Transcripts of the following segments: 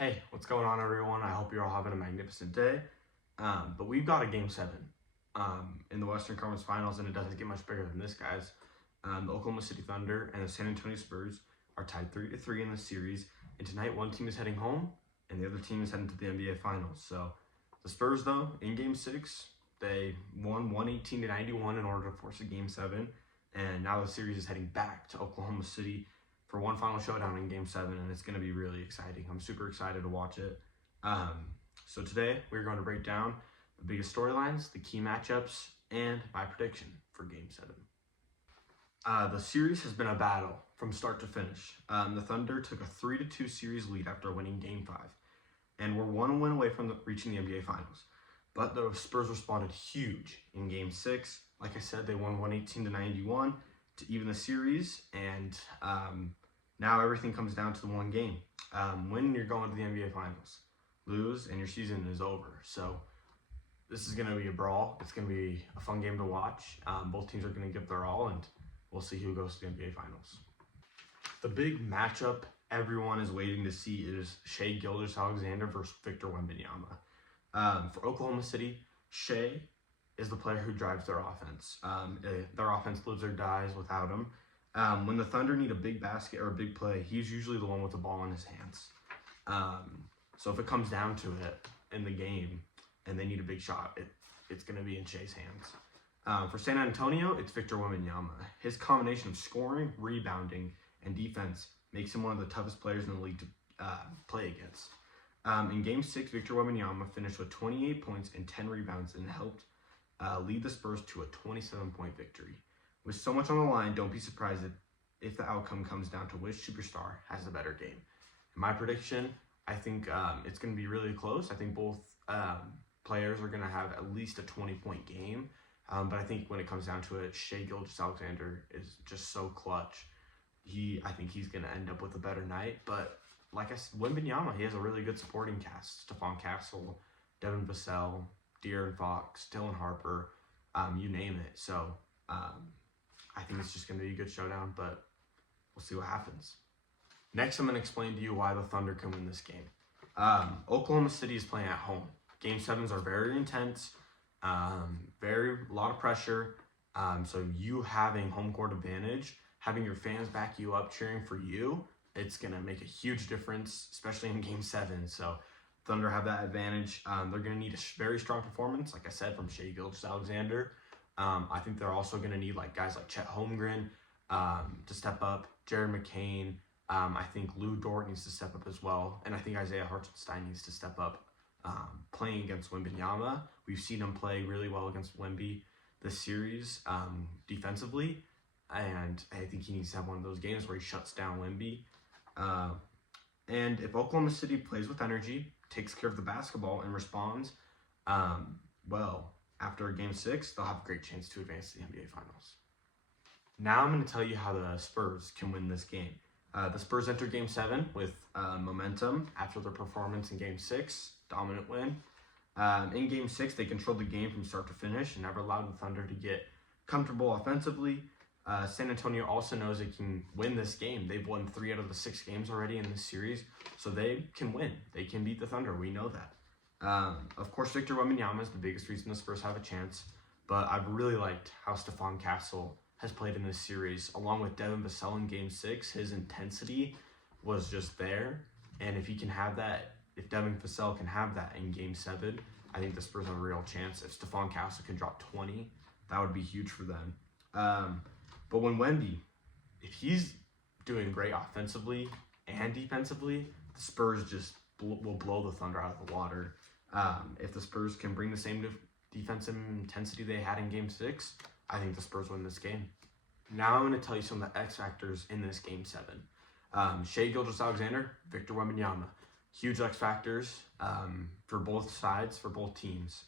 Hey, what's going on, everyone? I hope you're all having a magnificent day. But we've got a Game 7 in the Western Conference Finals, and it doesn't get much bigger than this, guys. The Oklahoma City Thunder and the San Antonio Spurs are tied 3-3 in the series, and tonight one team is heading home, and the other team is heading to the NBA Finals. So the Spurs, though, in Game 6, they won 118-91 in order to force a Game 7, and now the series is heading back to Oklahoma City for one final showdown in Game 7, and it's going to be really exciting. I'm super excited to watch it. So today, we're going to break down the biggest storylines, the key matchups, and my prediction for Game 7. The series has been a battle from start to finish. The Thunder took a 3-2 series lead after winning Game 5, and were one win away from reaching the NBA Finals. But the Spurs responded huge in Game 6. Like I said, they won 118-91 to even the series, and now everything comes down to the one game. Win, you're going to the NBA Finals. Lose, and your season is over. So this is going to be a brawl. It's going to be a fun game to watch. Both teams are going to give their all, and we'll see who goes to the NBA Finals. The big matchup everyone is waiting to see is Shai Gilgeous-Alexander versus Victor Wembanyama. For Oklahoma City, Shai is the player who drives their offense. Their offense lives or dies without him. When the Thunder need a big basket or a big play, he's usually the one with the ball in his hands. So if it comes down to it in the game and they need a big shot, it's going to be in Shai's hands. For San Antonio, it's Victor Wembanyama. His combination of scoring, rebounding, and defense makes him one of the toughest players in the league to play against. In Game 6, Victor Wembanyama finished with 28 points and 10 rebounds and helped lead the Spurs to a 27-point victory. With so much on the line, don't be surprised if the outcome comes down to which superstar has the better game. In my prediction, I think it's going to be really close. I think both players are going to have at least a 20-point game. But I think when it comes down to it, Shai Gilgeous-Alexander is just so clutch. I think he's going to end up with a better night. But like I said, Wembanyama, he has a really good supporting cast. Stephon Castle, Devin Vassell, De'Aaron Fox, Dylan Harper, you name it. So I think it's just going to be a good showdown, but we'll see what happens. Next, I'm going to explain to you why the Thunder can win this game. Oklahoma City is playing at home. Game 7s are very intense, a lot of pressure. So you having home court advantage, having your fans back you up cheering for you, it's going to make a huge difference, especially in Game 7. So Thunder have that advantage. They're going to need a very strong performance, like I said, from Shai Gilgeous-Alexander. I think they're also going to need guys like Chet Holmgren to step up, Jared McCain. I think Lou Dort needs to step up as well, and I think Isaiah Hartenstein needs to step up playing against Wembanyama. We've seen him play really well against Wemby this series defensively, and I think he needs to have one of those games where he shuts down Wemby. And if Oklahoma City plays with energy, takes care of the basketball, and responds, after Game 6, they'll have a great chance to advance to the NBA Finals. Now I'm going to tell you how the Spurs can win this game. The Spurs enter Game 7 with momentum after their performance in Game 6, dominant win. In Game 6, they controlled the game from start to finish and never allowed the Thunder to get comfortable offensively. San Antonio also knows they can win this game. They've won 3 out of the 6 games already in this series, so they can win. They can beat the Thunder. We know that. Of course, Victor Wembanyama is the biggest reason the Spurs have a chance, but I've really liked how Stephon Castle has played in this series, along with Devin Vassell in Game 6. His intensity was just there, and if he can have that, if Devin Vassell can have that in Game 7, I think the Spurs have a real chance. If Stephon Castle can drop 20, that would be huge for them. But when Wemby, if he's doing great offensively and defensively, the Spurs just will blow the Thunder out of the water. If the Spurs can bring the same defensive intensity they had in Game 6, I think the Spurs win this game. Now I'm going to tell you some of the X factors in this Game 7. Shai Gilgeous-Alexander, Victor Wembanyama, huge X factors for both sides, for both teams.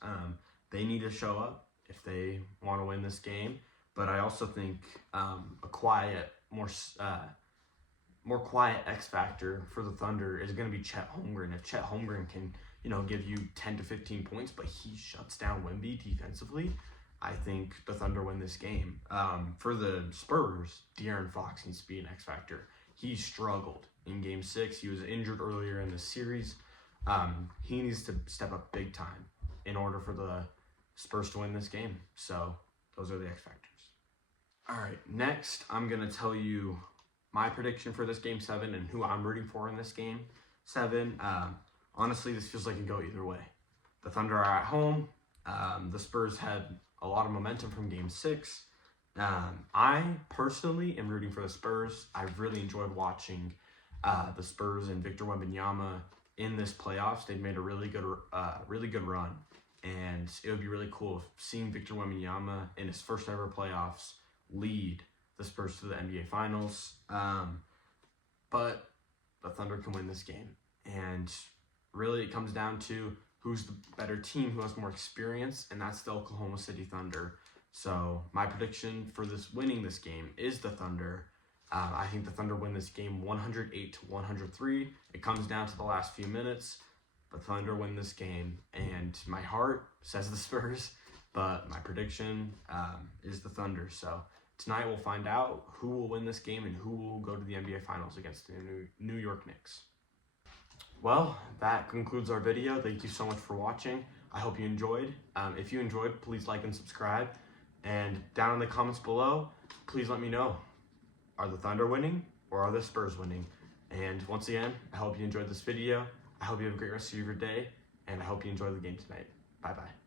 They need to show up if they want to win this game. But I also think a quiet, more quiet X factor for the Thunder is going to be Chet Holmgren. If Chet Holmgren can, give you 10 to 15 points, but he shuts down Wemby defensively, I think the Thunder win this game. For the Spurs, De'Aaron Fox needs to be an X factor. He struggled in Game 6. He was injured earlier in the series. He needs to step up big time in order for the Spurs to win this game. So those are the X factors. All right, next I'm going to tell you my prediction for this Game 7 and who I'm rooting for in this Game 7. Honestly, this feels like it can go either way. The Thunder are at home. The Spurs had a lot of momentum from Game 6. I personally am rooting for the Spurs. I've really enjoyed watching the Spurs and Victor Wembanyama in this playoffs. They've made a really good run, and it would be really cool seeing Victor Wembanyama in his first ever playoffs lead the Spurs to the NBA Finals. But the Thunder can win this game, and really it comes down to who's the better team, who has more experience, and that's the Oklahoma City Thunder. So my prediction for winning this game is the Thunder. I think the Thunder win this game 108-103. It comes down to the last few minutes. The Thunder win this game, and my heart says the Spurs, but my prediction is the Thunder. So tonight we'll find out who will win this game and who will go to the NBA Finals against the New York Knicks. Well, that concludes our video. Thank you so much for watching. I hope you enjoyed. If you enjoyed, please like and subscribe. And down in the comments below, please let me know. Are the Thunder winning or are the Spurs winning? And once again, I hope you enjoyed this video. I hope you have a great rest of your day. And I hope you enjoy the game tonight. Bye-bye.